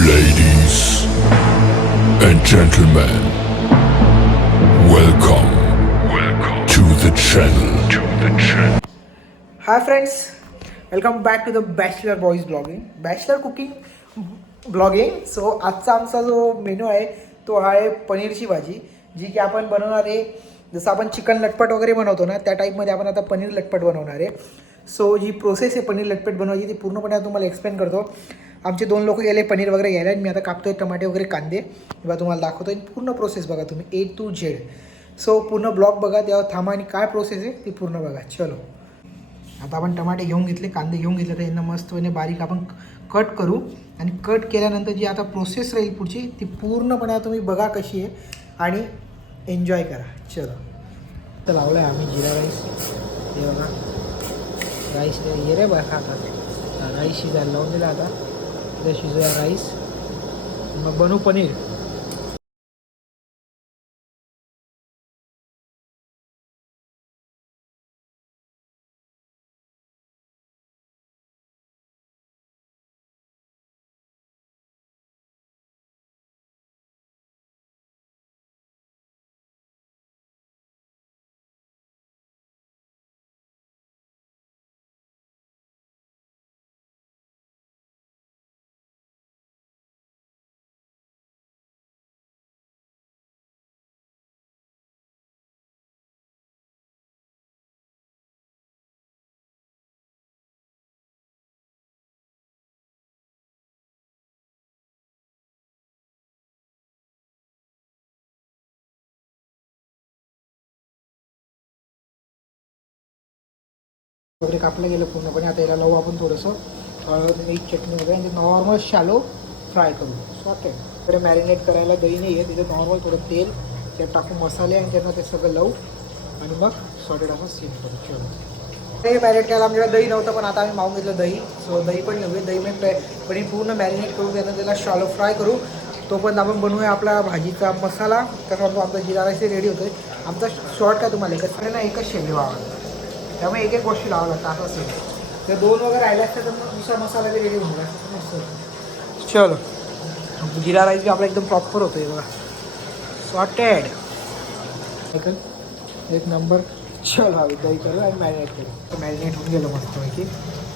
Ladies and gentlemen, welcome to the channel. Hi friends, welcome back to the Bachelor Boys Blogging, Bachelor Cooking Blogging. So आजचा आमचा जो menu आहे तो आहे पनीरची भाजी, जी की आपण बनवणार आहे जसं आपण चिकन लटपट वगैरे बनवतो ना त्या टाईपमध्ये आपण आता पनीर लटपट बनवणार आहे. सो जी प्रोसेस आहे पनीर लटपट बनवायची ती पूर्णपणे आता तुम्हाला एक्सप्लेन करतो. आमचे 2 लोक गेले पनीर वगैरे घ्यायला आणि मी आता कापतोय टमाटे वगैरे कांदे किंवा तुम्हाला दाखवतो आणि पूर्ण प्रोसेस बघा तुम्ही A to Z. सो पूर्ण ब्लॉग बघा, तेव्हा थांबा आणि काय प्रोसेस आहे ती पूर्ण बघा. चलो आता आपण टमाटे घेऊन घेतले, कांदे घेऊन घेतले, तर यांना मस्तपणे बारीक आपण कट करू आणि कट केल्यानंतर जी आता प्रोसेस राहील पुढची ती पूर्णपणे तुम्ही बघा कशी आहे आणि एन्जॉय करा. चलो तर लावलं आहे आम्ही जिरा राईस. हे बघा राईस ये रे बघा आता राईस शिजायला लावून दिला. आता इथे शिजूया राईस, मग बनवू पनीर. वगैरे कापलं गेलं पूर्णपणे. आता याला लावू आपण थोडंसं हळद मीठ चटणी वगैरे आणि नॉर्मल शॅलो फ्राय करू. सॉटेड इकडे मॅरिनेट करायला दही नाही आहे, तिथे नॉर्मल थोडं तेल त्यात टाकून मसाले आणि त्यांना ते सगळं लावू आणि मग सॉटेड असं सीम करू. चलो ते मॅरिनेट करायला आमच्याकडे दही नव्हतं, पण आता आम्ही मागून घेतलं दही. सो दही पण घेऊया. दही पण हे पूर्ण मॅरिनेट करू, त्यांना त्याला शॅलो फ्राय करू. तोपर्यंत आपण बनवूया आपला भाजीचा मसाला. कसा म्हणतो आमचा जिरा राईस रेडी होतो आहे. आमचा शॉर्ट काय तुम्हाला एकच ना एकच शेंडी व्हावा, त्यामुळे एक एक गोष्टी लावावं लागतं. असं असेल तर 2 वगैरे राहिले असते तर मग दुसरा मसाला बी रेडी होऊन जातो. चलो जिरा राईस बी आपला एकदम प्रॉपर होतो आहे बघा, सॉटेड एक नंबर. चल हवी दही करू आणि मॅरिनेट करू. मॅरिनेट होऊन गेलं मस्तपैकी.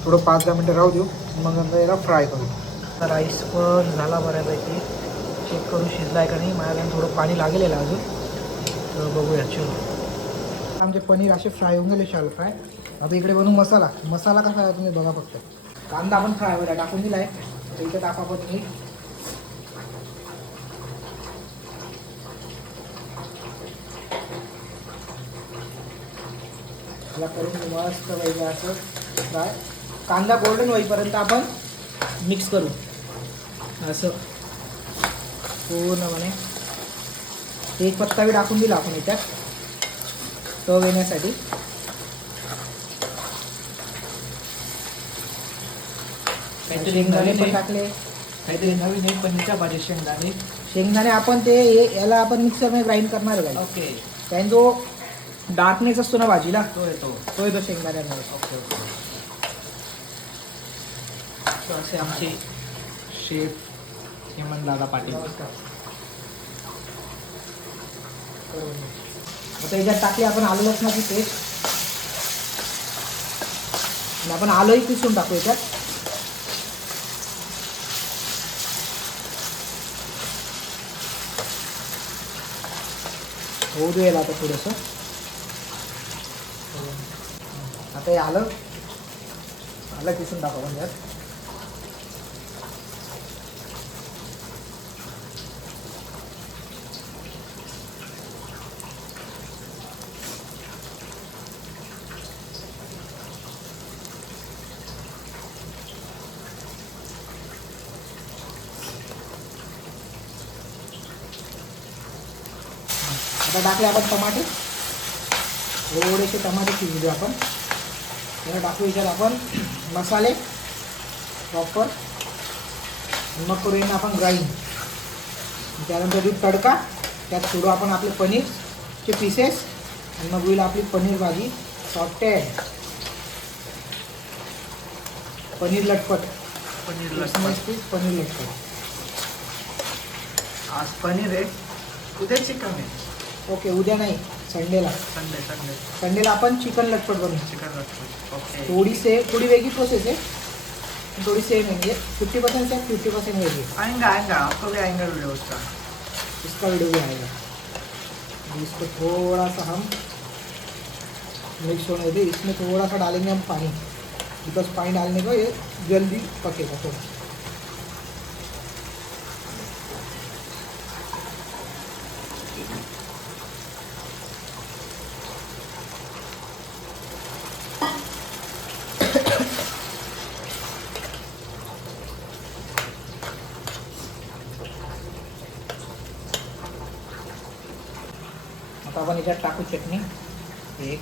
थोडं 5-10 मिनटं राहू देऊ, मग नंतर याला फ्राय करू. आता राईस पण झाला बऱ्यापैकी. चेक करू शिजला आहे का नाही. माझ्याकडे थोडं पाणी लागलेलं अजून, तर बघूया. चलो आमचे पनीर असे फ्राय होऊन गेले, शालो फ्राय. आता इकडे बनवू मसाला. मसाला कसा आहे तुम्ही बघा फक्त. कांदा आपण फ्राय वगैरे टाकून दिला आहे, तर इथे टाका आपण मीठ. त्याला करून मस्त पाहिजे असं फ्राय. कांदा गोल्डन होईपर्यंत आपण मिक्स करू असं पूर्णपणे. एक पत्ता बी टाकून दिला आपण याच्यात चव येण्यासाठी. शेंगदाणे पण टाकले, काहीतरी नवीन आहे पनीरच्या भाजी. शेंगदाणे आपण ते याला आपण मिक्सरमध्ये ग्राइंड करणार आहे. ओके, त्याने जो डार्कनेस असतो ना भाजीला तो येतो शेंगदाण्यामध्ये. Okay okay. असे आमचे शेफ हेमंतदादा पाटील. आता याच्यात टाकली आपण आलं लसणाची पेस्ट आणि आपण आलंही पिसून टाकू याच्यात. होऊ दे याला आता थोडंसं. आता हे आलं पिसून टाकू आपण यात. आता टाकले आपण टमाटे, थोडेसे टमाटे शिजू आपण. त्याला टाकू याच्यात आपण मसाले प्रॉपर, मग करू येणं आपण ग्राइंड. त्यानंतर दूध तडका, त्यात सोडू आपण आपले पनीरचे पीसेस आणि मग होईल आपली पनीर भाजी सॉटेड. पनीर लटपट. पनीर लटपट. पनीर लटपट. आज पनीर आहे उद्या चिकन आहे. ओके उद्या नाही संडेला. संडेला आपण चिकन लटपट बनवू. Chicken okay. थोडी वेगळी प्रोसेस आहे, थोड़ी सेम है. ये 50% है, 50% वेगळी है. आएगा आपको भी आएंगे वीडियो उसका. इसका वीडियो भी आएगा. इसको थोड़ा सा हम मिक्स होने दे. इसमें थोड़ा सा डालेंगे हम पानी, बिकॉज पानी डालने को ये जल्दी पकेगा थोड़ा. आता आपण याच्यात टाकू चटणी 1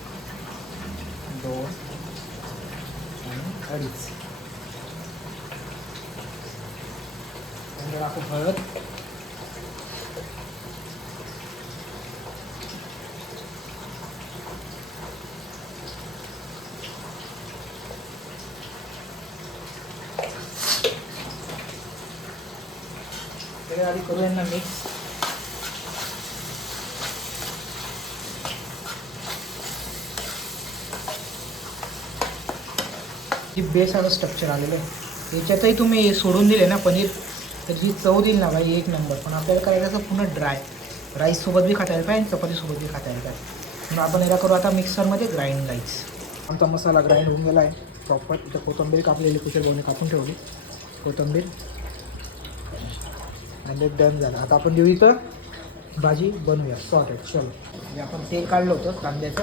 2 आणि 2.5. नंतर टाकू हळद. त्याच्या आधी करू यांना मिक्स. जी बेस आता स्ट्रक्चर आलेलं आहे याच्यातही तुम्ही सोडून दिले ना पनीर तर जी चव देईल ना भाई एक नंबर. पण आपल्याला करायचं असं पूर्ण ड्राय. राईससोबत बी खाता येईल पाहिजे, चपातीसोबत बी खाता येईल पाहिजे. म्हणून आपण याला करू आता मिक्सरमध्ये ग्राइंड गाईच. आमचा मसाला ग्राइंड होऊन गेला आहे प्रॉपर. इथं कोथिंबीर कापलेली कुशल भाऊने कापून ठेवली कोथिंबीर आणि डन झालं. आता आपण देऊ इथं भाजी बनवूया सॉर्टेड. चलो म्हणजे आपण तेल काढलं होतं कांद्याचं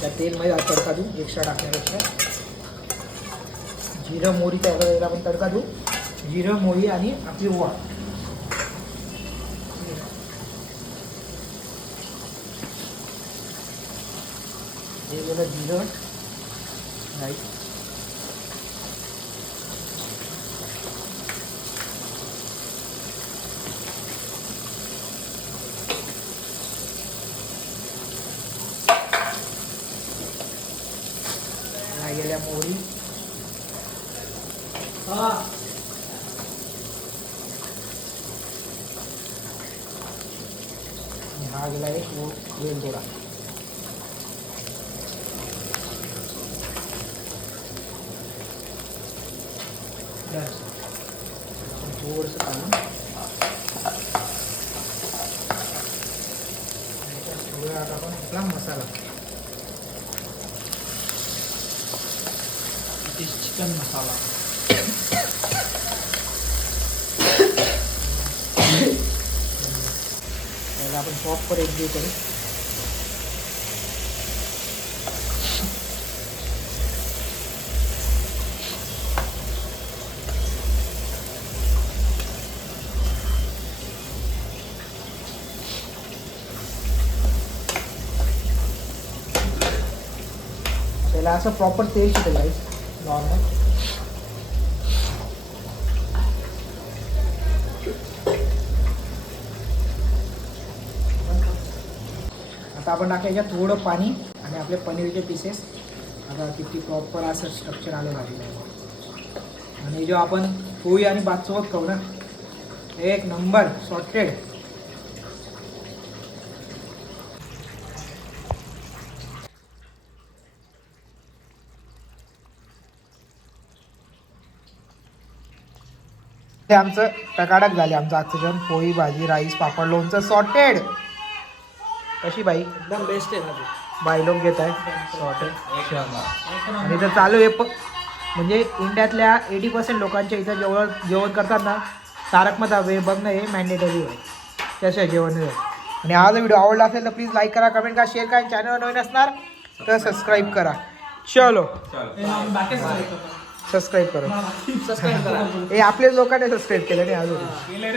त्या तेलमध्ये तडका देऊ एक्स्ट्रा टाकण्यापेक्षा. जिरं मोहरीच्या वेळेला आपण तडका देऊ. जिरं मोहरी आणि आपली ओवा. हे गेलं जिरं नाही गेल्या मोहरी. हा गेला एक वेलदोडा. थोडंसं काढून थोडं आपण आपला मसाला चिकन मसाला. त्याला आपण प्रॉपर एक जीव करू. त्याला असं प्रॉपर तेल शिकलं आहे नॉर्मल. आता आपण टाकायच्या थोडं पाणी आणि आपले पनीरचे पीसेस. आता किती प्रॉपर असं स्ट्रक्चर आलं झालेलं आहे. आणि जो आपण पोळी आणि भातसोबत खाऊ ना एक नंबर सॉर्टेड. हे आमचं टकाटक झाले. आमचं आजचं जेवण पोळी भाजी राईस पापड लोणचं सॉर्टेड. कशी बाई एकदम बेस्ट आहे ना ते. बाई लोक घेत आहे सॉर्टेड. आणि इथं चालू आहे म्हणजे इंडियातल्या 80% लोकांच्या इथं जेवण करतात ना तारक मेहता वे बघणं हे मॅन्डेटरी आहे. त्याशिवाय जेवण नाही. आणि हा जर व्हिडिओ आवडला असेल तर प्लीज लाईक करा, कमेंट करा, शेअर करा. चॅनलवर नवीन असणार तर सबस्क्राईब करा. चलो सबस्क्राईब करा. सबस्क्राईब करा. हे आपल्याच लोकांनी सबस्क्राईब केलं नाही अजून.